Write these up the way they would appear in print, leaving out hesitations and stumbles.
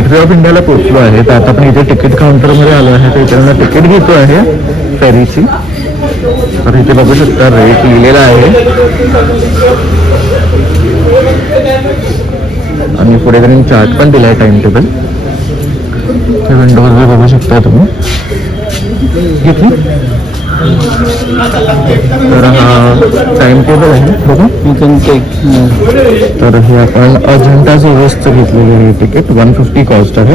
Gateway of इंडियाला पोहोचलो आहे. तर आता आपण इथे तिकीट काउंटरमध्ये आलो आहे. तर इथे तिकीट घेतो आहे फेरीची. तर इथे बघू शकता रेट लिहिलेला आहे आणि पुढे त्यांनी चार्ट पण दिला आहे, टाइम टेबल. विंडोवर बघू शकता तुम्ही. घेतली तर हा टाइम टेबल आहे बघा. तर हे आपण अजंठा सिल्व्हर्सचं घेतलेलं आहे तिकीट. 150 कॉस्ट आहे.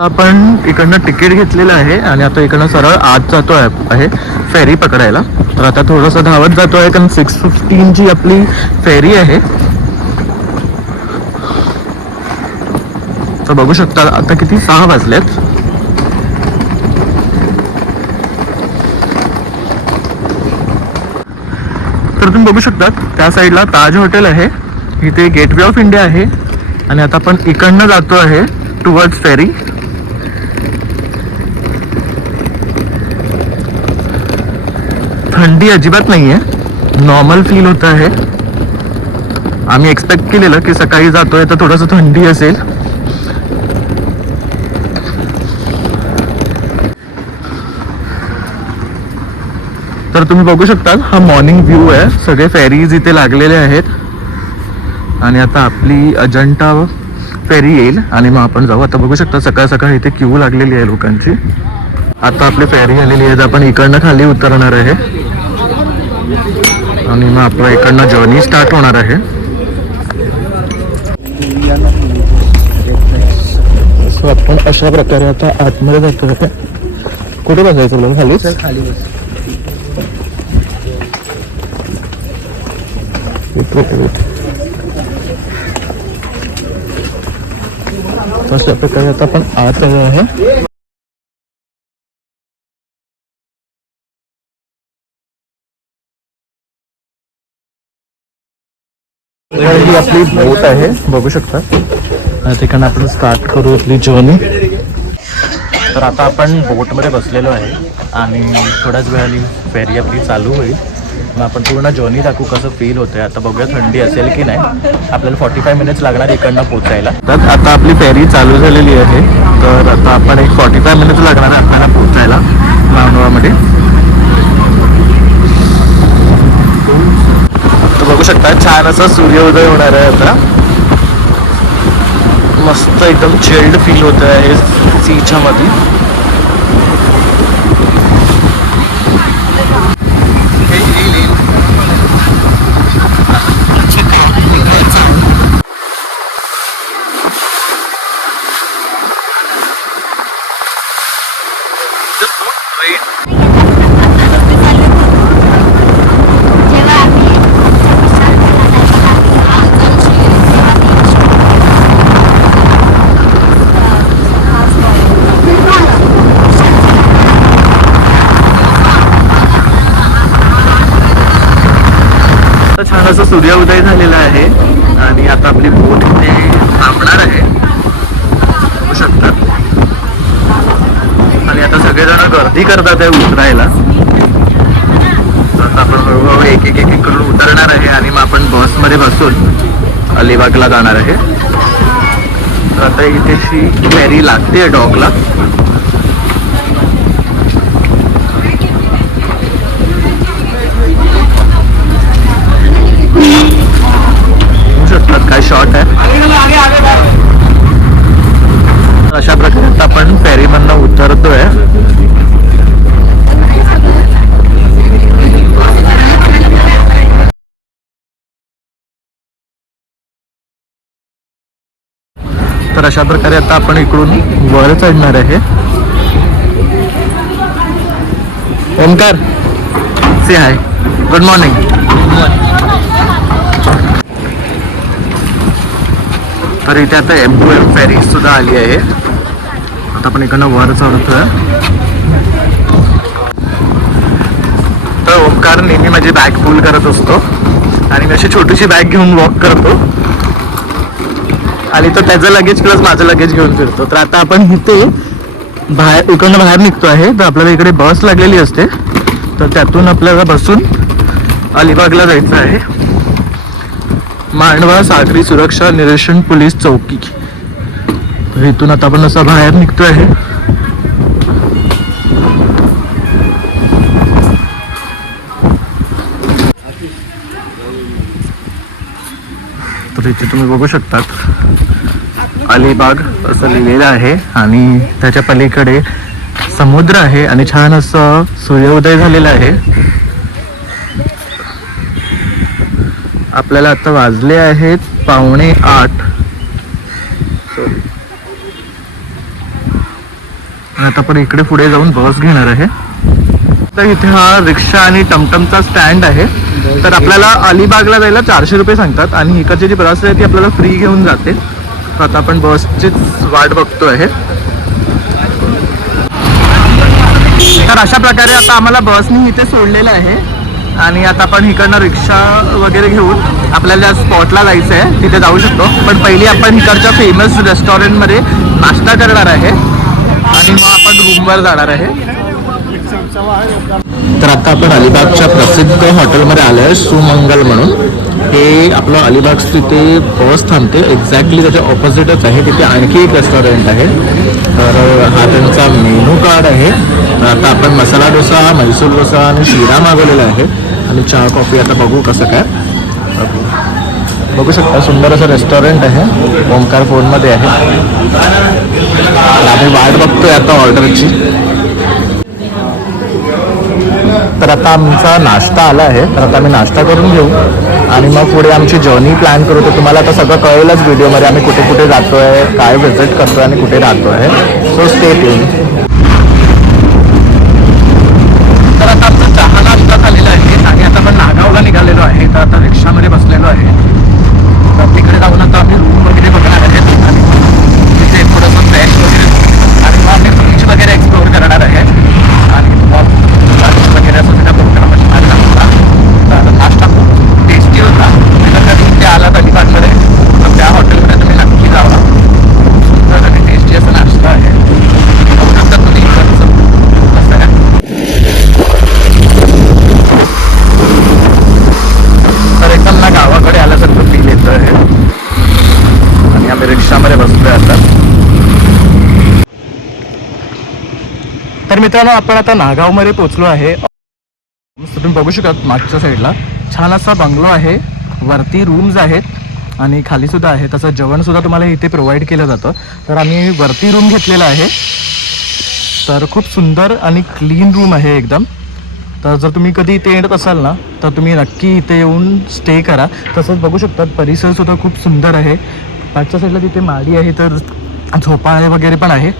आपण इकडनं तिकीट घेतलेलं आहे आणि आता इकडनं सरळ आत जातो आहे फेरी पकडायला. तर आता थोडंसं धावत जातो आहे कारण 6:15 आपली फेरी आहे. तर बघू शकता आता किती 6 वाजलेत. तर तुम्ही बघू शकता त्या साईडला ताज हॉटेल आहे, इथे गेटवे ऑफ इंडिया आहे आणि आता आपण इकडनं जातो आहे टुवर्ड्स फेरी. थंडी अजिबात नाही आहे, नॉर्मल फील होत आहे. आम्ही एक्सपेक्ट केलेलं की सकाळी जातोय तर थोडंसं थंडी असेल. तर तुम्ही बघू शकता हा मॉर्निंग व्ह्यू आहे. सगळे फेरीज इथे लागलेले आहेत आणि आता आपली अजंठा फेरी येईल आणि मग आपण जाऊ. आता बघू शकता सकाळ सकाळ इथे क्यू लागलेली आहे लोकांची. आता आपली फेरी आलेली आहे. आपण इकडनं खाली उतरणार आहे आणि मग आपला इकडनं जर्नी स्टार्ट होणार आहे. सो आपण अशा प्रकारे आता आतमध्ये जातो आहे. कुठे बसायचं मग? खाली बस. अशा प्रकारे आता आपण आत आलो आहे. ही आपली बोट आहे बघू शकता. ठिकाणी आपण स्टार्ट करू आपली जर्नी. तर आता आपण बोटमध्ये बसलेलो आहे आणि थोड्याच वेळाने फेरी आपली चालू होईल. मग आपण पूर्ण जर्नी दाखवू कसं फील होतंय. आता बघूया थंडी असेल की नाही. आपल्याला 45 मिनिट्स लागणार इकडनं पोचायला. तर आता आपली फेरी चालू झालेली आहे. तर आता आपण एक 45 मिनिट्स लागणार आहे आपल्याला पोचायला मांडवामध्ये. तर बघू शकता छान असा सूर्योदय होणार आहे आता. मस्त एकदम चिल्ड फील होत आहे सीच्या मध्ये. छान असं सूर्योदय झालेला आहे आणि आता आपली बोट इथे थांबणार आहे बघू शकता. आणि आता सगळेजण गर्दी करतात आहे उतरायला. आता आपण हळूहळू एक एक एक करून उतरणार आहे आणि मग आपण बसमध्ये बसून अलिबागला जाणार आहे. तर आता इथेशी फेरी लागते डॉकला. काय शॉट आहे. अशा प्रकारे आपण फेरी मधनं उतरतोय. तर अशा प्रकारे आता आपण इकडून वर चढणार आहे. ओमकार से हाय, गुड मॉर्निंग. तर इथे आता M2M फेरी सुद्धा आली आहे. आता आपण इकडनं वर चढतोय. तर ओमकार नेहमी माझी बॅग फुल करत असतो आणि मी अशी छोटीशी बॅग घेऊन वॉक करतो आणि तो त्याचं लगेज प्लस माझं लगेज घेऊन फिरतो. तर आता आपण इथे इकडनं बाहेर निघतो आहे. तर आपल्याला इकडे बस लागलेली असते. तर त्यातून आपल्याला बसून अलिबागला जायचं आहे. मांडवा सागरी सुरक्षा निरीक्षण पोलीस चौकी. तर इथून आता आपण असं बाहेर निघतो आहे. तर इथे तुम्ही बघू शकतात अलिबाग असं लिहिलेलं आहे आणि त्याच्या पलीकडे समुद्र आहे आणि छान असं सूर्योदय झालेला आहे. आपल्याला आता वाजले आहेत 7:45. आता आपण इकडे पुढे जाऊन बस घेणार आहे. तर इथे हा रिक्षा आणि टमटमचा स्टँड आहे. तर आपल्याला अलिबागला जायला 400 रुपये सांगतात आणि इकडची जी बस आहे ती आपल्याला फ्री घेऊन जाते. तर आता आपण बसचीच वाट बघतो आहे. तर अशा प्रकारे आता आम्हाला बसनी इथे सोडलेलं आहे आणि आता आपण इकडनं रिक्षा वगैरे घेऊन आपल्याला ज्या स्पॉटला जायचं आहे तिथे जाऊ शकतो. पण पहिली आपण इकडच्या फेमस रेस्टॉरंटमध्ये नाश्ता करणार आहे आणि मग आपण रूमवर जाणार आहे. तर आता आपण अलिबागच्या प्रसिद्ध हॉटेलमध्ये आलो आहे, सुमंगल म्हणून. हे आपलं अलिबाग तिथे बस थांबते एक्झॅक्टली त्याच्या ऑपोजिटच आहे. तिथे आणखी एक रेस्टॉरंट आहे. तर हा त्यांचा मेनू कार्ड आहे. आता आपण मसाला डोसा, म्हैसूर डोसा आणि शिरा मागवलेला आहे आणि चहा कॉफी आता बघू कसं काय. बघू शकता सुंदर असं रेस्टॉरंट आहे, ओमकार फोनमध्ये आहे. आम्ही वाट बघतोय आता ऑर्डरची. तर आता आमचा नाश्ता आला आहे. तर आता आम्ही नाश्ता करून घेऊ आणि मग पुढे आमची जर्नी प्लॅन करू. तर तुम्हाला आता सगळं कळेलच व्हिडिओमध्ये आम्ही कुठे कुठे जातो आहे, काय व्हिजिट करतो आहे आणि कुठे राहतो आहे. So stay tune. तर आता आमचा चहा नाश्ता झालेला आहे आणि आता आपण नागावला निघालेलो आहे. तर आता रिक्षामध्ये बसलेलो आहे. तर तिकडे जाऊन आता आम्ही रूम वगैरे बघणार आहेत आणि तिथे थोडंसं फ्रेश वगैरे आणि मग आम्ही बीच वगैरे एक्सप्लोअर करणार आहे आणि मग वगैरे असं तिथं प्रोग्राम तर नाश्ता खूप टेस्टी होता. कधी ते आला अलिबागमध्ये तर त्या हॉटेलमध्ये तुम्ही नक्की जावा. सुंदर आणि टेस्टी असा नाश्ता आहे. तुम्ही कसं आहे. तर एकदम ना गावाकडे आल्यासारखं फील येतं आहे आणि आम्ही रिक्षामध्ये बसतोय आता. तर मित्रांनो आपण आता नागावमध्ये पोहोचलो आहे. तुम्ही बघू शकता मागच्या साईडला छान असा बंगलो आहे, वरती रूम्स आहेत आणि खाली सुद्धा आहे. तसं जेवण सुद्धा तुम्हाला इथे प्रोव्हाइड केलं जातं. तर आम्ही वरती रूम घेतलेला आहे. तर खूप सुंदर आणि क्लीन रूम आहे एकदम. तर जर तुम्ही कधी इथे येत असाल ना तर तुम्ही नक्की इथे येऊन स्टे करा. तसंच बघू शकतात परिसर सुद्धा खूप सुंदर आहे. मागच्या साईडला तिथे माडी आहे तर झोपाळे वगैरे पण आहे.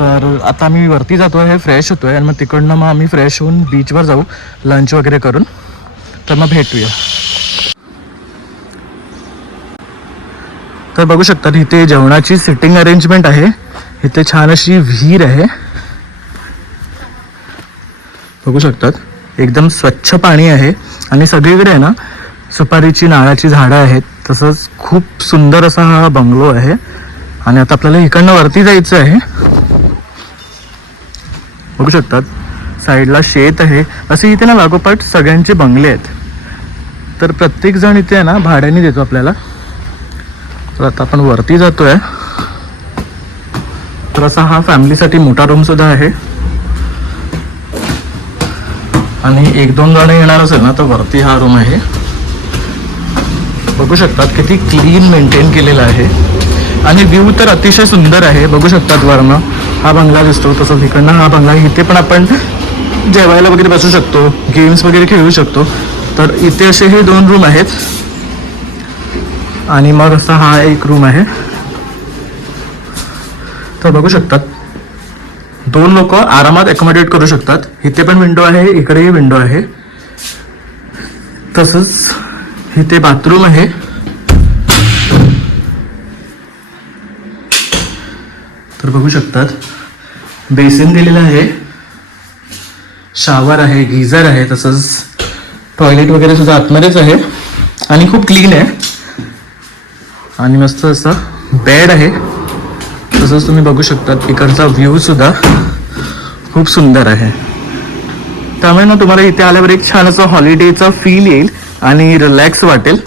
तर आता आम्ही वरती जातो आहे, फ्रेश होतो आहे आणि मग तिकडनं मग आम्ही फ्रेश होऊन बीचवर जाऊ लंच वगैरे करून. तर मग भेटूया. तर बघू शकता इथे जेवणाची सिटिंग अरेंजमेंट आहे. इथे छान अशी विहीर आहे, बघू शकतात एकदम स्वच्छ पाणी आहे आणि सगळीकडे आहे ना सुपारीची नारळाची झाडं आहेत. तसंच खूप सुंदर असा हा बंगलो आहे आणि आता आपल्याला इकडनं वरती जायचं आहे. बघू शकतात साईडला शेत आहे. असे इथे ना लागोपाठ सगळ्यांचे बंगले आहेत. तर प्रत्येक जण इथे आहे ना भाड्याने देतो आपल्याला. तर आता आपण वरती जातोय. तर असा हा फॅमिलीसाठी मोठा रूम सुद्धा आहे आणि 1-2 जण येणार असेल ना तर वरती हा रूम आहे. बघू शकतात किती क्लीन मेंटेन केलेला आहे आणि व्ह्यू तर अतिशय सुंदर आहे. बघू शकतात वरनं हा बंगला दिसतो, तसंच इकडनं हा बंगला. इथे पण आपण जेवायला वगैरे बसू शकतो, गेम्स वगैरे खेळू शकतो. तर इथे असे हे 2 रूम आहेत आणि मग असा हा एक रूम आहे. तर बघू शकतात 2 लोक आरामात अकोमोडेट करू शकतात. इथे पण विंडो आहे, इकडेही विंडो आहे. तसंच इथे बाथरूम आहे. तर बघू शकतात बेसिन दिलेलं आहे, शावर आहे, गीझर आहे, तसंच टॉयलेट वगैरे सुद्धा आतमध्येच आहे आणि खूप क्लीन आहे आणि मस्त असं बेड आहे. तसंच तुम्ही बघू शकता इकडचा व्ह्यू सुद्धा खूप सुंदर आहे. त्यामुळे ना तुम्हाला इथे आल्यावर एक छान असं हॉलिडेचा फील येईल आणि रिलॅक्स वाटेल.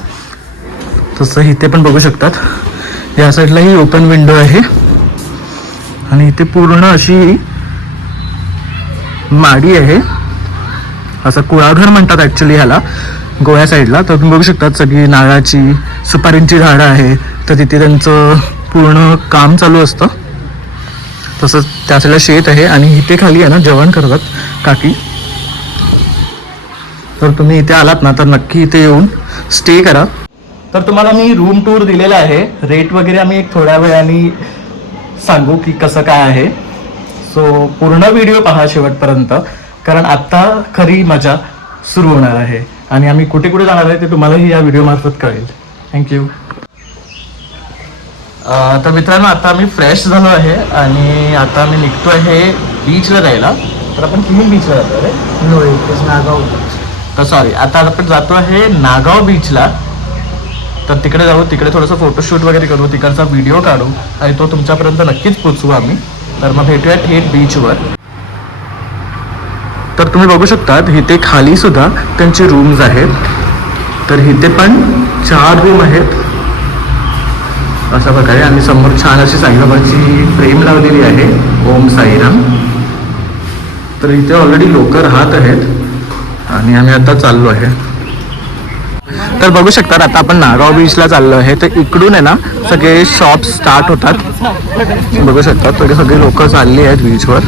तसं इथे पण बघू शकतात या साईडला ही ओपन विंडो आहे आणि इथे पूर्ण अशी माडी आहे, असं कुळाघर म्हणतात ॲक्च्युली ह्याला गोव्या साईडला. तर तुम्ही बघू शकता सगळी नारळाची सुपारींची झाडं आहे, तर तिथे त्यांचं पूर्ण काम चालू असतं. तसंच त्या साईडला शेत आहे आणि इथे खाली आहे ना जेवण करतात काकी. तर तुम्ही इथे आलात ना तर नक्की इथे येऊन स्टे करा. तर तुम्हाला मी रूम टूर दिलेला आहे, रेट वगैरे आम्ही एक थोड्या वेळाने सांगू की कसं काय आहे. सो पूर्ण व्हिडिओ पहा शेवटपर्यंत, कारण आत्ता खरी मजा सुरू होणार आहे आणि आम्ही कुठे कुठे जाणार आहे ते तुम्हालाही या व्हिडिओ मार्फत कळेल. थँक्यू. तर मित्रांनो आता आम्ही फ्रेश झालो आहे आणि आता आम्ही निघतो आहे बीचला जायला. तर आपण किमी बीचला जातो रे? नागाव. तर सॉरी, आता आपण जातो आहे नागाव बीचला. तर तिकडे जाऊ, तिकडे थोडंसं फोटोशूट वगैरे करू, तिकडचा व्हिडिओ काढू आणि तो तुमच्यापर्यंत नक्कीच पोचवू आम्ही. तर मग भेटूया थेट बीचवर. तर तुम्ही बघू शकतात इथे खाली सुद्धा त्यांचे रूम्स आहेत. तर इथे पण 4 रूम आहेत अशा प्रकारे आणि समोर छान अशी साईबाबाची फ्रेम लावलेली आहे, ओम साईराम. तर इथे ऑलरेडी लोक राहत आहेत आणि आम्ही आता चाललो आहे. तर बघू शकतात आता आपण नागाव बीचला चाललो आहे. तर इकडून आहे ना सगळे शॉप स्टार्ट होतात. बघू शकतात तर सगळे लोक चालली आहेत बीचवर.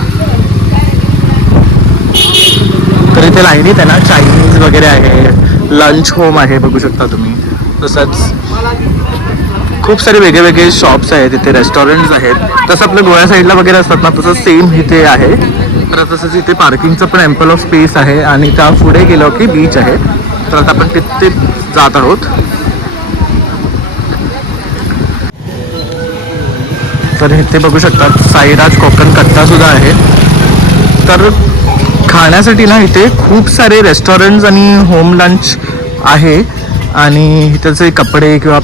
तर इथे लाईनीत आहे ना चायनीज वगैरे आहे, लंच होम आहे बघू शकता तुम्ही. तसंच खूप सारे वेगळे वेगळे शॉप्स आहेत, इथे रेस्टॉरंट्स आहेत. तसं आपलं गोव्या साईडला वगैरे असतात ना तसं सेम इथे आहे. तर तसंच इथे पार्किंगचं पण एम्पल ऑफ स्पेस आहे आणि त्या पुढे गेलो की बीच आहे. तर आता आपण तिथे जात आहोत. तर इथे बघू शकतात साईराज कोकण कट्टा सुद्धा आहे. तर खाण्यासाठी ना इथे खूप सारे रेस्टॉरंट्स आणि होम लंच आहे आणि इथेचे कपडे किंवा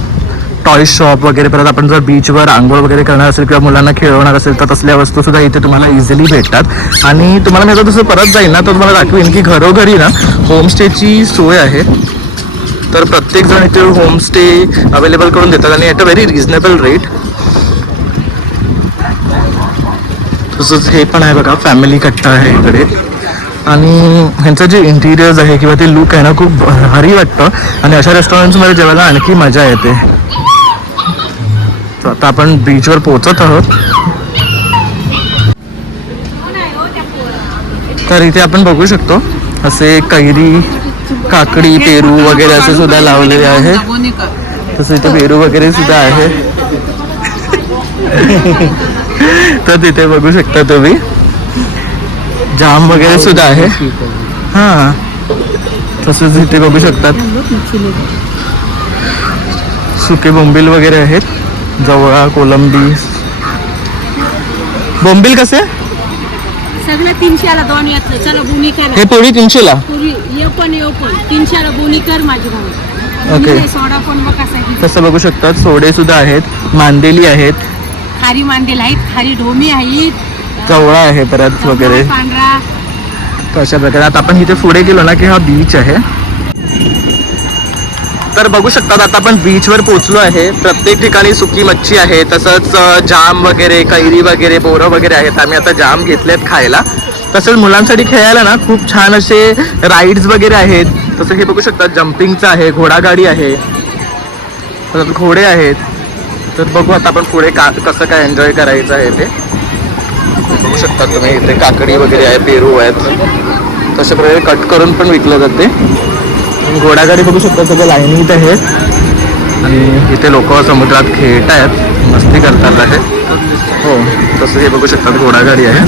टॉय शॉप वगैरे. परत आपण जर बीचवर आंघोळ वगैरे करणार असेल किंवा मुलांना खेळवणार असेल तर तसल्या वस्तू सुद्धा इथे तुम्हाला इझिली भेटतात. आणि तुम्हाला मी आता तसं परत जाईल ना तर तुम्हाला दाखवेन की घरोघरी ना होमस्टेची सोय आहे. तर प्रत्येक जण इथे होमस्टे अवेलेबल करून देतात आणि at a very reasonable rate. तसंच हे पण आहे बघा, फॅमिली कट्टा आहे इकडे. आणि ह्यांचं जे इंटिरियर्स आहे किंवा ते लुक आहे ना खूप भारी वाटतं आणि अशा रेस्टॉरंट्समध्ये जेवायला आणखी मजा येते. तर आता आपण बीचवर पोहोचत आहोत. तर इथे आपण बघू शकतो असे कैरी, काकडी, पेरू वगैरे असे सुद्धा लावलेले आहे. तसं इथे पेरू वगैरे सुद्धा आहे. तर तिथे बघू शकता तुम्ही जाम वगैरे सुद्धा आहे. हां, तसंच इथे बघू शकतात सुके बोंबील वगैरे आहेत, जवळा, कोलंबी. बोंबील कसे? सगळं 300ला दोन येतं. चला बुनी कर. हे पोळी 300ला. पुरी ये पण 300ला बुनी कर माझी भाऊ. ओके. सोडा पण बघ कसा आहे. तसं बघू शकतात सोडे सुद्धा आहेत, मांदेली आहेत, खारी मांदेल आहेत, खारी ढोमी आहेत, जवळा आहे परत वगैरे. पांढरा. तर अशा प्रकारे आता आपण इथे पुढे गेलो ना की हा बीच आहे. तर बघू शकतात आता आपण बीचवर पोहोचलो आहे. प्रत्येक ठिकाणी सुकी मच्छी आहे, तसंच जाम वगैरे, कैरी वगैरे, बोरं वगैरे आहेत. आम्ही आता जाम घेतलेत खायला. तसंच मुलांसाठी खेळायला ना खूप छान असे राईड्स वगैरे आहेत. तसं हे बघू शकतात जम्पिंगचं आहे, घोडागाडी आहे, तसंच घोडे आहेत. तर बघू आता आपण पुढे कसं काय एन्जॉय करायचं आहे ते. बघू शकता तुम्ही इथे काकडी वगैरे आहे, पेरू आहेत. तशा प्रकारे कट करून पण विकलं जाते. घोडागाडी बघू शकता त्याच्या लाईनीत आहेत आणि इथे लोक समुद्रात खेळत आहेत, मस्ती करतात आहे. हो, तसं हे बघू शकतात घोडागाडी आहे.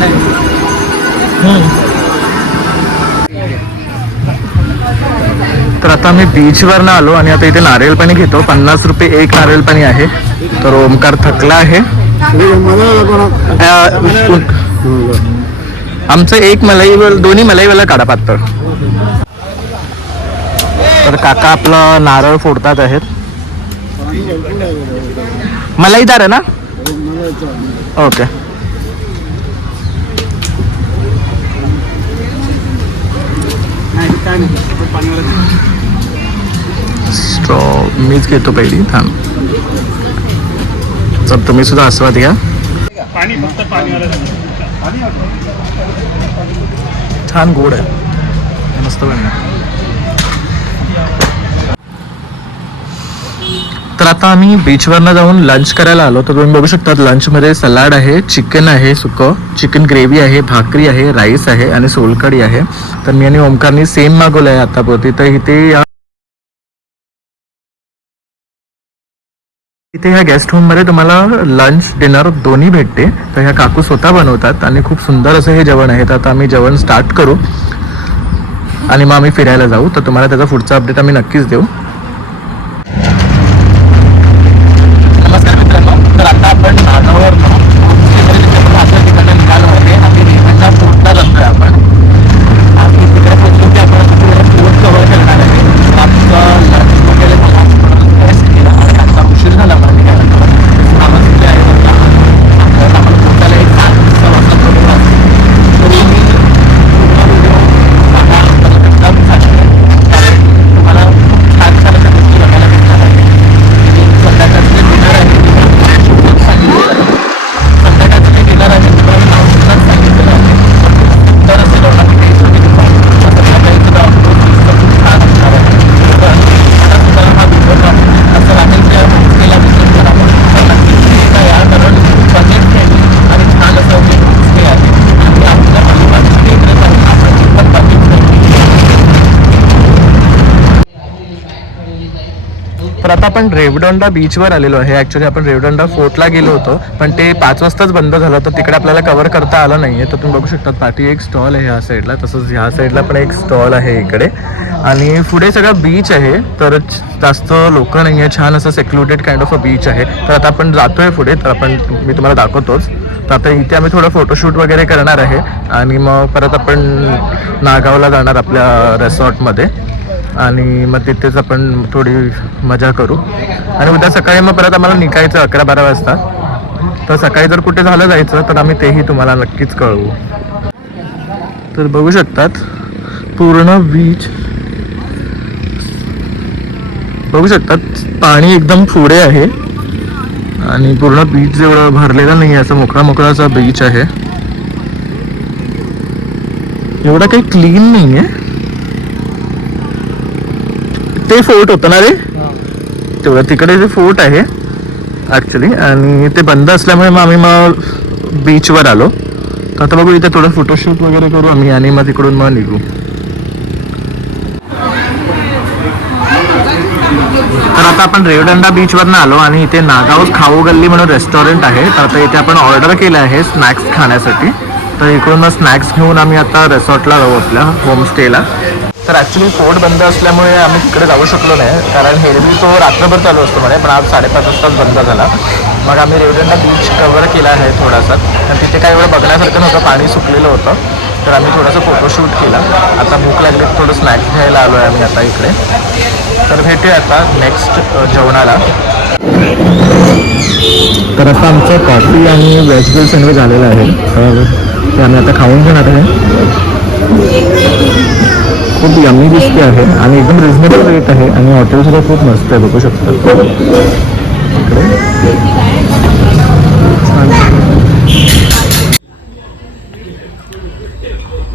तर आता आम्ही बीचवर ना आलो आणि आता इथे नारळ पाणी घेतो. 50 रुपये एक नारळ पाणी आहे. तर ओमकार थकला आहे. आमचं एक मलाई, दोन्ही मलाईवाला काढा पातळ. तर काका आपलं नारळ फोडतात आहेत. मलाईदार आहे ना? ओके. स्ट्रॉ मीच घेतो पहिली. थांब, तर तुम्ही सुद्धा आस्वाद घ्या. छान गोड आहे, मस्त बनलं. तर आता आम्ही बीचवरनं जाऊन लंच करायला आलो. तर तुम्ही बघू शकता लंचमध्ये सलाड आहे, चिकन आहे, सुकं चिकन ग्रेव्ही आहे, भाकरी आहे, राईस आहे आणि सोलकढी आहे. तर मी आणि ओमकारनी सेम मागवलं आहे आतापुरती. तर इथे ह्या गेस्ट होममध्ये तुम्हाला लंच डिनर दोन्ही भेटते. तर ह्या काकू स्वतः बनवतात आणि खूप सुंदर असं हे जेवण आहे. तर आता आम्ही जेवण स्टार्ट करू आणि मग आम्ही फिरायला जाऊ. तर तुम्हाला त्याचा पुढचा अपडेट आम्ही नक्कीच देऊ. नमस्कार मित्रांनो, तर आता आपण नागावर ठिकाणी निघालो आहे आणि रेवणच्या फोर्टला जातोय आपण. आणि तिकडे पोहोचलो की आपण फोर्ट कव्हर करणार आहे. आमचं लंच वगैरे केलं आणि आता उशीर झाला मला निघायला. आम्हाला आहे आपल्याला पोहोचायला एक 7 वाजता थोडे तरी मी तुम्हाला खूप छान छान अशा गोष्टी बघायला भेटणार आहे. संध्याकाळचं जे डिनर आहे संध्याकाळचं जे डिनर आहे तुम्हाला नाव सुद्धा सांगितलेलं आहे. तर असे लोकांनी टेस्ट वगैरे संध्याकाळीचं खूप छान असणार आहे. तर तुम्हाला हा व्हिडिओ असं राहील की होमस्टेला विजिट करा. नक्कीच या कारण बजेट फ्रेंडली आणि छान असं जे होमस्टे आहे आणि आपल्या अलिबागमध्ये इकडे जाऊन आपण पण बजेट फ्रेंडली. तर आता आपण रेवदंडा बीचवर आलेलो आहे. ॲक्च्युली आपण रेवदंडा फोर्टला गेलो होतो पण ते 5 वाजताच बंद झालं. तर तिकडे आपल्याला कव्हर करता आलं नाही आहे. तर तुम्ही बघू शकता पाठी एक स्टॉल आहे ह्या साईडला, तसंच ह्या साईडला पण एक स्टॉल आहे इकडे. आणि पुढे सगळं बीच आहे, तर जास्त लोक नाही आहे. छान असं secluded kind of a beach आहे. तर आता आपण जातोय पुढे, तर मी तुम्हाला दाखवतोच. तर आता इथे आम्ही थोडं फोटोशूट वगैरे करणार आहे आणि मग परत आपण नागावला जाणार आपल्या रेसॉर्टमध्ये आणि मग तिथेच आपण थोडी मजा करू. आणि उद्या सकाळी मग परत आम्हाला निघायचं 11-12 वाजता. तर सकाळी जर कुठे झालं जायचं तर आम्ही तेही तुम्हाला नक्कीच कळवू. तर बघू शकतात पूर्ण बीच, बघू शकतात पाणी एकदम पुढे आहे आणि पूर्ण बीच जेवढं भरलेलं नाही आहे, असं मोकळा मोकळाचा बीच आहे. एवढा काही क्लीन नाही आहे. ते फोर्ट होतं ना रे, तेवढं तिकडे जे फोर्ट आहे ॲक्च्युली, आणि ते बंद असल्यामुळे मग आम्ही बीचवर आलो. तर आता बघू इथे थोडं फोटोशूट वगैरे करू आम्ही आणि मग तिकडून मग निघू. तर आता आपण रेवदंडा बीचवरनं आलो आणि इथे नागाव खाऊ गल्ली म्हणून रेस्टॉरंट आहे. तर आता इथे आपण ऑर्डर केलं आहे स्नॅक्स खाण्यासाठी. तर इकडून स्नॅक्स घेऊन आम्ही आता रेसॉर्टला जाऊ आपल्या होमस्टेला. तर ॲक्च्युली फोर्ट बंद असल्यामुळे आम्ही तिकडे जाऊ शकलो नाही, कारण हेरवी तो रात्रभर चालू असतो म्हणे, पण आज 5:30 वाजताच बंद झाला. मग आम्ही रेवदंडा बीच कव्हर केला आहे थोडासा, आणि तिथे काही एवढं बघण्यासारखं नव्हतं, पाणी सुकलेलं होतं. तर आम्ही थोडंसं फोटोशूट केला. आता भूक लागली थोडं स्नॅक्स घ्यायला आलो आहे आम्ही आता इकडे. तर भेटूया आता नेक्स्ट जेवणाला. तर आता आमचं कॉफी आणि व्हेजिटेबल सँडविच आलेलं आहे, तर आम्ही आता खाऊन घेणार आहे. खूप यम्मी दिसते आहे आणि एकदम रिजनेबल रेट आहे आणि हॉटेलसुद्धा खूप मस्त आहे, बघू शकता इकडे.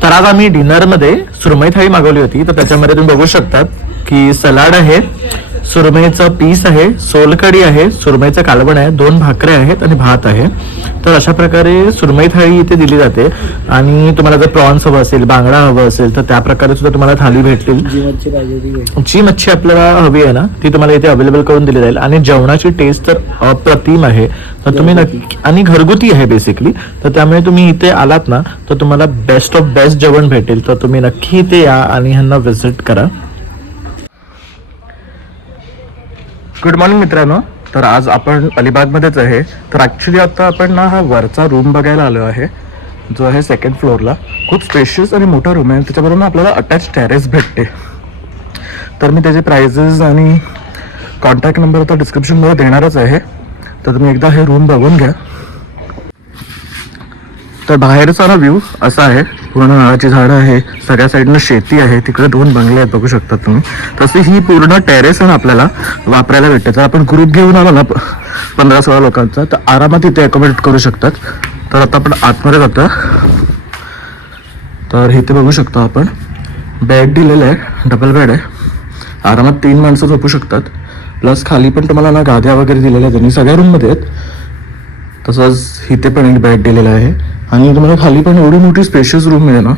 तर आज आम्ही डिनरमध्ये सुरमई थाळी मागवली होती. तर त्याच्यामध्ये तुम्ही बघू शकतात की सलाड आहे, सुरमईचं पीस आहे, सोलकढी आहे, सुरमईचं कालवण आहे, 2 भाकऱ्या आहेत आणि भात आहे. तर अशा प्रकारे सुरमई थाळी इथे दिली जाते. आणि तुम्हाला जर प्रॉन्स हवं असेल, बांगडा हवं असेल, तर त्या प्रकारे सुद्धा तुम्हाला थाळी भेटतील. जी मच्छी आपल्याला हवी आहे ना, ती तुम्हाला इथे अवेलेबल करून दिली जाईल. आणि जेवणाची टेस्ट तर अप्रतिम आहे. तर तुम्ही नक्की, आणि घरगुती आहे बेसिकली, तर त्यामुळे तुम्ही इथे आलात ना तर तुम्हाला बेस्ट ऑफ बेस्ट जेवण भेटेल. तर तुम्ही नक्की इथे या आणि ह्यांना व्हिजिट करा. गुड मॉर्निंग मित्रांनो. तर आज आपण अलिबागमध्येच आहे. तर ॲक्च्युली आता आपण ना हा वरचा रूम बघायला आलो आहे, जो आहे 2nd फ्लोअरला. खूप स्पेशियस आणि मोठा रूम आहे. त्याच्याबरोबर आपल्याला अटॅच टेरेस भेटते. तर मी त्याचे प्राइजेस आणि कॉन्टॅक्ट नंबर आता डिस्क्रिप्शनमध्ये देणारच आहे. तर तुम्ही एकदा हे रूम बघून घ्या. तर बाहेरचा ना व्ह्यू असा आहे, पूर्ण नारळाची झाडं आहे, सगळ्या साईडनं शेती आहे, तिकडे 2 बंगले आहेत बघू शकता तुम्ही. तशी ही पूर्ण टेरेस आहे आपल्याला वापरायला भेटते. जर आपण ग्रुप घेऊन आलो ना 15-16 लोकांचा, तर आरामात इथे अकोमोडेट करू शकतात. तर आता आपण आतमध्ये जातो. तर इथे बघू शकतो आपण बेड दिलेलं आहे, डबल बेड आहे. आरामात 3 माणसं झोपू शकतात. प्लस खाली पण तुम्हाला ना गाद्या वगैरे दिलेल्या आहेत त्यांनी सगळ्या रूममध्ये आहेत. तसंच इथे पण एक बेड दिलेला आहे आणि तुम्हाला खाली पण एवढी मोठी स्पेशियस रूम आहे ना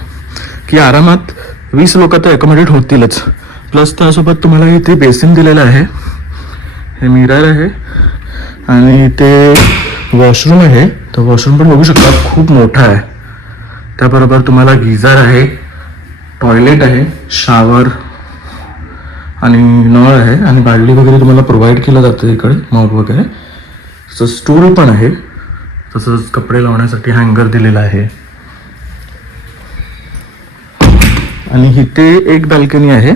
की आरामात 20 लोक तर अकोमोडेट होतीलच. प्लस त्यासोबत तुम्हाला इथे बेसिन दिलेलं आहे, हे मिरर आहे आणि इथे वॉशरूम आहे. तर वॉशरूम पण बघू शकता खूप मोठा आहे. त्याबरोबर तुम्हाला गिझर आहे, टॉयलेट आहे, शावर आणि नळ आहे आणि बादली वगैरे तुम्हाला प्रोव्हाइड केलं जातं इकडे, मॉग वगैरे. तसं स्टूल पण आहे, तसंच कपडे लावण्यासाठी हँगर दिलेला आहे. आणि इथे एक बॅल्कनी आहे.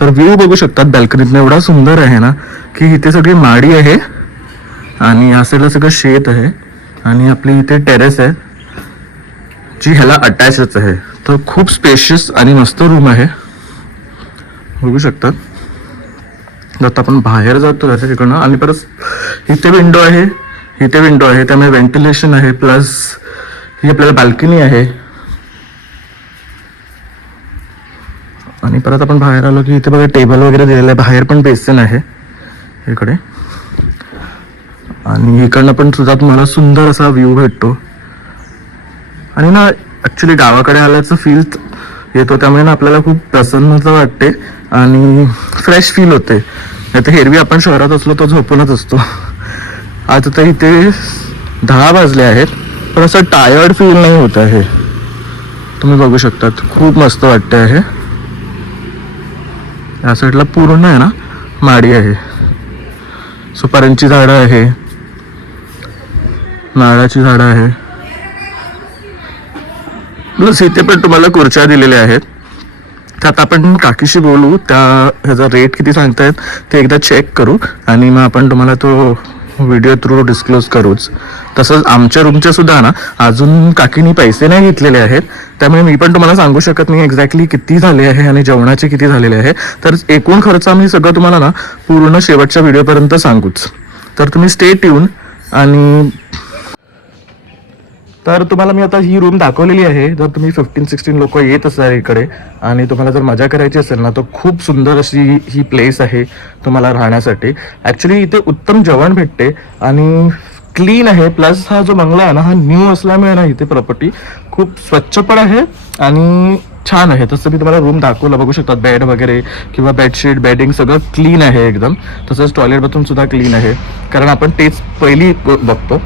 तर व्ह्यू बघू शकतात बॅल्कनीतनं एवढा सुंदर आहे ना की इथे सगळी माडी आहे आणि या साईडला सगळं शेत आहे आणि आपली इथे टेरेस आहे जी ह्याला अटॅचच आहे. तर खूप स्पेशियस आणि मस्त रूम आहे, बघू शकतात. आता आपण बाहेर जातो त्याच्या तिकडनं आणि परत इथे विंडो आहे, इथे विंडो आहे, त्यामुळे व्हेंटिलेशन आहे. प्लस ही आपल्याला बाल्कनी आहे. आणि परत आपण बाहेर आलो की इथे बघा टेबल वगैरे दिलेलं आहे, बाहेर पण बेसिन आहे इकडे. आणि इकडनं पण सुद्धा तुम्हाला सुंदर असा व्ह्यू भेटतो. आणि ना ॲक्च्युली गावाकडे आल्याचं फील येतो, त्यामुळे ना आपल्याला खूप प्रसन्नता वाटते आणि फ्रेश फील होते. नाही तर एरवी आपण शहरात असलो तर झोपूनच असतो. आता तर इथे 10 वाजले आहेत पण असं टायर्ड फील नाही होत आहे. तुम्ही बघू शकतात, खूप मस्त वाटते आहे. या साईडला पूर्ण आहे ना माडी आहे, सुपाऱ्यांची झाडं आहे, नारळाची झाडं आहे. प्लस इथे पण तुम्हाला खुर्च्या दिलेल्या आहेत. त्यात आपण काकीशी बोलू, त्या ह्याचा रेट किती सांगतायत ते एकदा चेक करू आणि मग आपण तुम्हाला तो व्हिडिओ थ्रू डिस्क्लोज करूच. तसंच आमच्या रूमच्या सुद्धा ना अजून काकीनी पैसे नाही घेतलेले आहेत, त्यामुळे मी पण तुम्हाला सांगू शकत नाही एक्झॅक्टली किती झाले आहे आणि जेवणाचे किती झालेले आहे. तर एकूण खर्च आम्ही सगळं तुम्हाला ना पूर्ण शेवटच्या व्हिडिओपर्यंत सांगूच. तर तुम्ही स्टे ट्यून. आणि तर तुम्हाला मी आता ही रूम दाखवलेली आहे. जर तुम्ही 15-16 लोक येत असाल इकडे आणि तुम्हाला जर मजा करायची असेल ना तर खूप सुंदर अशी ही प्लेस आहे तुम्हाला राहण्यासाठी. ॲक्च्युली इथे उत्तम जेवण भेटते आणि क्लीन आहे. प्लस हा जो बंगला आहे ना हा न्यू असल्यामुळे ना इथे प्रॉपर्टी खूप स्वच्छ पण आहे आणि छान आहे. तसं मी तुम्हाला रूम दाखवलं, बघू शकतात बेड वगैरे किंवा बेडशीट बेडिंग सगळं क्लीन आहे एकदम. तसंच टॉयलेट बाथरूम सुद्धा क्लीन आहे, कारण आपण तेच पहिली बघतो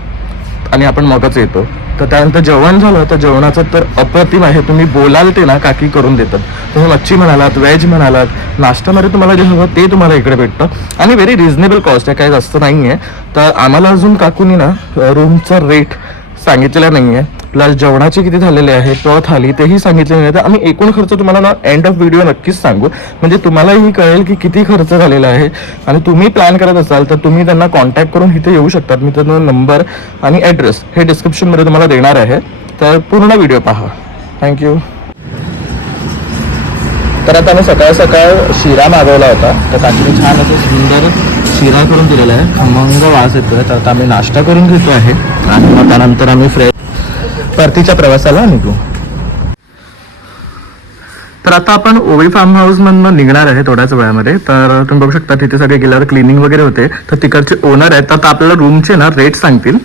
आणि आपण मगच येतो. तर त्यानंतर जेवण झालं तर जेवणाचं तर अप्रतिम आहे. तुम्ही बोलाल ते ना काकी करून देतात. तुम्ही मच्छी म्हणालात, व्हेज म्हणालात, नाश्त्यामध्ये तुम्हाला जे हवं ते तुम्हाला इकडे भेटतं आणि व्हेरी रिझनेबल कॉस्ट आहे, काही जास्त नाही आहे. तर आम्हाला अजून काकूनी ना रूमचा रेट सांगितलेला नाही आहे. प्लस जेवणाचे किती झालेले आहे तो थाली तेही सांगितले नाही. तर आम्ही एकूण खर्च तुम्हाला ना एंड ऑफ व्हिडिओ नक्कीच सांगू, म्हणजे तुम्हालाही कळेल की किती खर्च झालेला आहे. आणि तुम्ही प्लॅन करत असाल तर तुम्ही त्यांना कॉन्टॅक्ट करून इथे येऊ शकतात. मी त्यांना नंबर आणि ॲड्रेस हे डिस्क्रिप्शनमध्ये तुम्हाला देणार आहे, तर पूर्ण व्हिडिओ पहा. थँक्यू. तर आता आम्ही सकाळ सकाळ शिरा मागवला होता, तर काकीने छान असं सुंदर शिरा करून दिलेला आहे, खमंग वास येतोय. तर आता आम्ही नाश्ता करून घेतो आहे आणि मग त्यानंतर आम्ही परतीच्या प्रवासाला निघू. तर आता आपण ओवी फार्म हाऊस मधून निघणार आहे थोड्याच वेळामध्ये. तर तुम्ही बघू शकता तिथे सगळे गेल्यावर क्लिनिंग वगैरे होते. तर तिकडचे ओनर आहेत, तर आपल्याला रूमचे ना रेट सांगतील.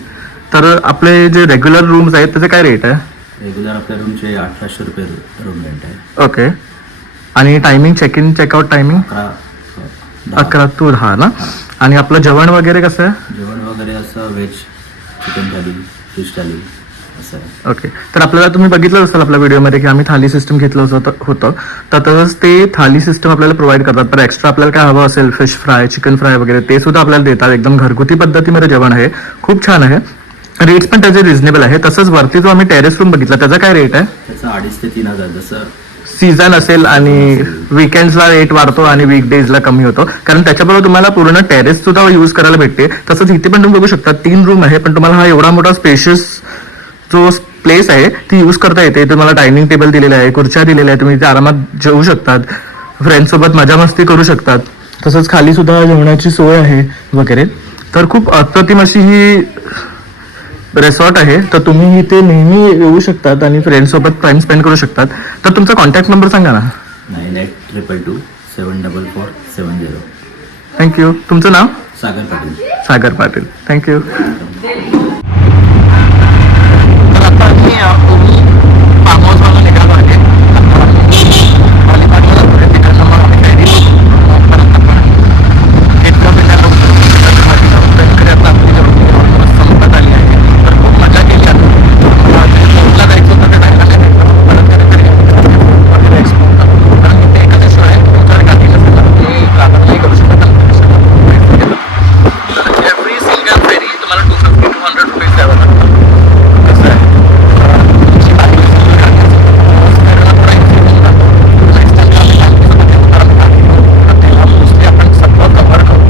तर आपले जे रेग्युलर रूम्स आहेत त्याचे काय रेट आहे? रेग्युलर आपल्या रूमचे 1800 रुपये रूम रेंट आहे. ओके. आणि timing check in checkout timing 11 to 10 ना. आणि आपलं जेवण वगैरे कसं आहे? जेवण वगैरे असं व्हेज, चिकन थाली, फिश थाली असं आहे. ओके. तर आपल्याला तुम्ही बघितलं असेल आपल्या व्हिडिओमध्ये की आम्ही थाली सिस्टम घेतलं होतं. तर तसंच ते थाली सिस्टम आपल्याला प्रोव्हाइड करतात. पण एक्स्ट्रा आपल्याला काय हवं असेल फिश फ्राय, चिकन फ्राय वगैरे ते सुद्धा आपल्याला देतात. एकदम घरगुती पद्धतीमध्ये जेवण आहे, खूप छान आहे. रेट्स पण त्याचे रिझनेबल आहे. तसंच वरती जो आम्ही टेरेस रूम बघितला त्याचा काय रेट आहे? त्याचा 2,500 ते 3,000 जसं सीझन असेल आणि वीकेंड्सला रेट वाढतो आणि वीकडेजला कमी होतो, कारण त्याच्याबरोबर तुम्हाला पूर्ण टेरेस सुद्धा यूज करायला भेटते. तसंच इथे पण तुम्ही बघू शकता 3 रूम आहे, पण तुम्हाला हा एवढा मोठा स्पेशियस जो प्लेस आहे ती यूज करता येते. तुम्हाला डायनिंग टेबल दिलेला आहे, खुर्च्या दिलेल्या आहे, तुम्ही इथे आरामात जेवू शकतात, फ्रेंड्ससोबत मजा मस्ती करू शकतात. तसंच खाली सुद्धा जेवणाची सोय आहे वगैरे. तर खूप अप्रतिम अशी ही रिसॉर्ट आहे, तर तुम्ही इथे नेहमी येऊ शकतात आणि फ्रेंड्ससोबत टाइम स्पेंड करू शकतात. तर तुमचा कॉन्टॅक्ट नंबर सांगा ना. 9822274470. थँक्यू. तुमचं नाव? सागर पाटील. सागर पाटील. थँक्यू. तर आता आम्ही फार्म हाऊसवरून निघालो आहे. अलिबागला जातोय. तिकडनं मग आम्ही फेरी परत आपण इतकं फिरण्याला इकडे आता आपली संपत आली आहे. तर खूप मजा केली आता. मला फोनला जायचं होतं त्या टायमाला परत कधीतरी एक्सपो होता. कारण इथे एखाद्या शिवाय तुमच्या गाडीला ट्रॅव्हल नाही करू शकत. एव्हरी सिंगल फेरी तुम्हाला 250-200 रुपीज द्यावं लागतं. कसं आहे मोस्टली आपण सगळं कव्हर करू.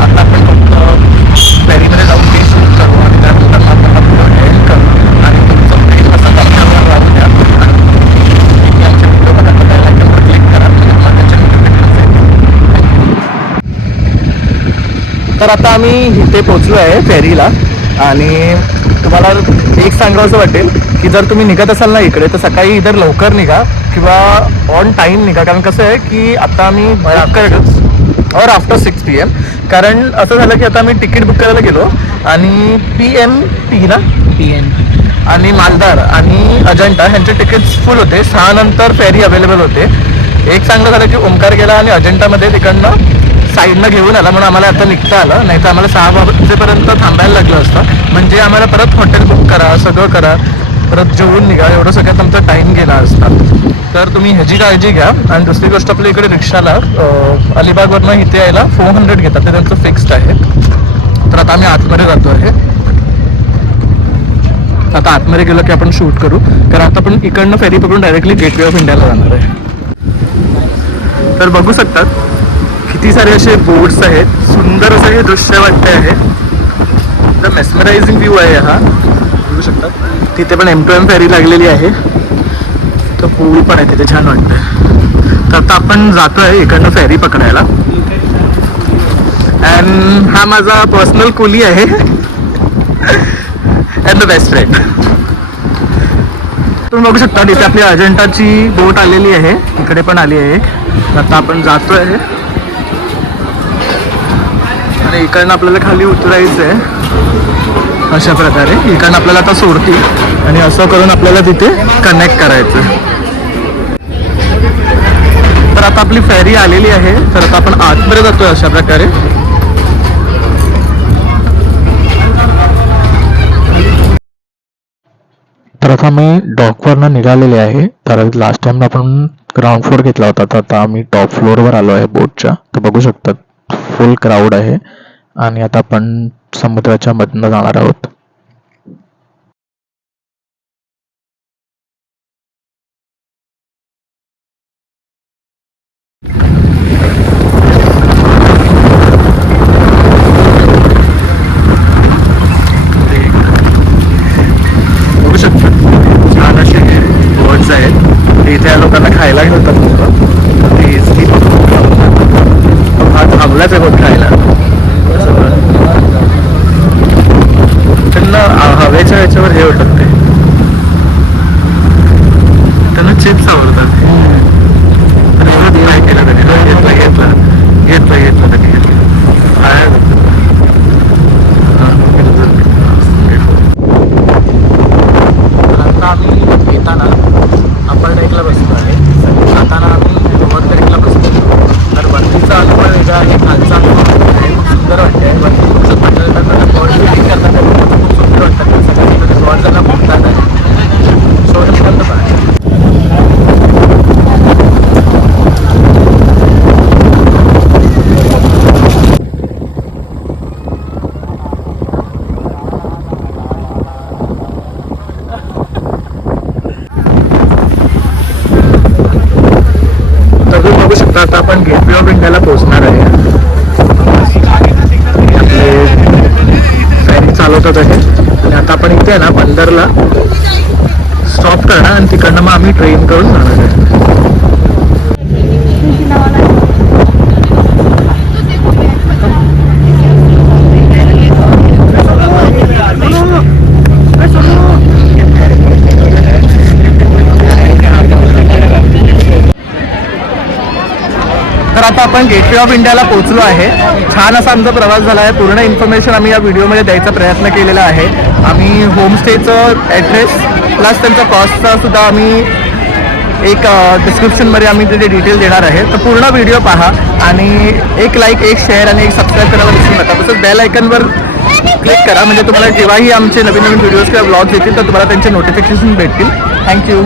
आता आपण फक्त फेरीमध्ये जाऊन ते शूट करू आणि त्यानंतर आपण आपलं एंड करू आणि तुमचं प्लेस असं करण्यावर राहू द्या. आणि आमच्या व्हिडिओ बघा लाईकवर क्लिक करा. तर आता आम्ही इथे पोचलो आहे फेरीला आणि तुम्हाला एक सांगावं वाटेल की जर तुम्ही निघत असाल ना इकडे तर सकाळी इधर लवकर निघा किंवा ऑन टाईम निघा. कारण कसं आहे की आता आम्ही और आफ्टर 6 PM. कारण असं झालं की आता आम्ही तिकीट बुक करायला गेलो आणि PMP ना आणि मालदार आणि अजंठा ह्यांचे तिकीट्स फुल होते. 6 नंतर फेरी अवेलेबल होते. एक चांगलं झालं की ओमकार गेला आणि अजंठामध्ये तिकडनं साईडनं घेऊन आला म्हणून आम्हाला आता निघता आलं. नाही तर आम्हाला 6 वाजेपर्यंत थांबायला लागलं असतं. म्हणजे आम्हाला परत हॉटेल बुक करा, सगळं करा, परत जेवून निघा, एवढं सगळ्यात आमचा टाईम गेला असता. तर तुम्ही ह्याची काळजी घ्या. आणि दुसरी गोष्ट आपल्या इकडे रिक्षाला अलिबागवरनं इथे यायला 400 घेतात. ते त्यांचं फिक्स्ड आहे. तर आता आम्ही आतमध्ये जातो आहे. आता आतमध्ये गेलो की आपण शूट करू. कारण आता आपण इकडनं फेरी पकडून डायरेक्टली गेटवे ऑफ इंडियाला जाणार आहे. तर बघू शकतात किती सारे असे बोट्स आहेत. सुंदर असं हे दृश्य वाटते आहे. द मेस्मरायझिंग व्ह्यू आहे हा. बघू शकतात तिथे पण M2M फेरी लागलेली आहे. तर पूल पण आहे तिथे, छान वाटतं. तर आता आपण जातो आहे इकडनं फेरी पकडायला. अँड हा माझा पर्सनल कुली आहे अँड द बेस्ट फ्रेंड. तुम्ही बघू शकता तिथे आपली अजंठाची बोट आलेली आहे. इकडे पण आली आहे एक. आता आपण जातो आहे आणि इकडनं आपल्याला खाली उतरायचं आहे. अशा प्रकारे इकडनं आपल्याला आता सोडतील आणि असं करून आपल्याला तिथे कनेक्ट करायचं. तर आता आपली फेरी आलेली आहे. तर आता आपण आतमध्ये जातोय अशा प्रकारे. तर आता मी डॉकवरनं निघालेले आहे. तर लास्ट टाइम आपण ग्राउंड फ्लोअर घेतला होता. तर आता आम्ही टॉप फ्लोअरवर आलो आहे बोटच्या. तर बघू शकतात फुल क्राऊड आहे आणि आता आपण समुद्राच्या मधनं जाणार आहोत. बघू शकतात छान असे बोट्स आहेत. इथे या लोकांना खायला घेतात मुलं. ते इझिली हा थांबलाच आहे बोट खायला. त्यांना हवेच्या ह्याच्यावर हे होतात. ते त्यांना चिप्स आवडतात. काय केलं त्यांनी घेतलं त्यांनी आता आम्ही येताना अप्पर डेकला बसलो आहे. जाताना आम्ही लोअर डेकला बसलो. तर वरतीचा अनुभव वेगळा आहे, खालचा अनुभव आहे. खूप सुंदर वाटते. वरती खूप सुंदर बर्ड फिटिंग करतात. खूप सुंदर वाटतात. सगळ्यांकडे बर्ड त्यांना फुटतात आहे. शेवटपर्यंत पण आहे. आता आपण गेटवे ऑफ इंडियाला पोहोचणार आहे. आपले फेरी चालवतात आहे आणि आता आपण इथे ना बंदरला स्टॉप करणार आणि तिकडनं मग आम्ही ट्रेन करून जाणार आहे. तर आता आपण गेटवे ऑफ इंडियाला पोहोचलो आहे. छान असा आमचा प्रवास झाला आहे. पूर्ण इन्फॉर्मेशन आम्ही या व्हिडिओमध्ये द्यायचा प्रयत्न केलेला आहे. आम्ही होमस्टेचं ॲड्रेस प्लस त्यांचा कॉस्टचा सुद्धा आम्ही एक डिस्क्रिप्शनमध्ये आम्ही तिथे डिटेल देणार आहे. तर पूर्ण व्हिडिओ पहा आणि एक लाईक, एक शेअर आणि एक सबस्क्राईब करायला विसरू नका. तसंच बेल आयकनवर क्लिक करा म्हणजे तुम्हाला जेव्हाही आमचे नवीन नवीन व्हिडिओज किंवा ब्लॉग्स येतील तर तुम्हाला त्यांचे नोटिफिकेशन भेटतील. थँक्यू.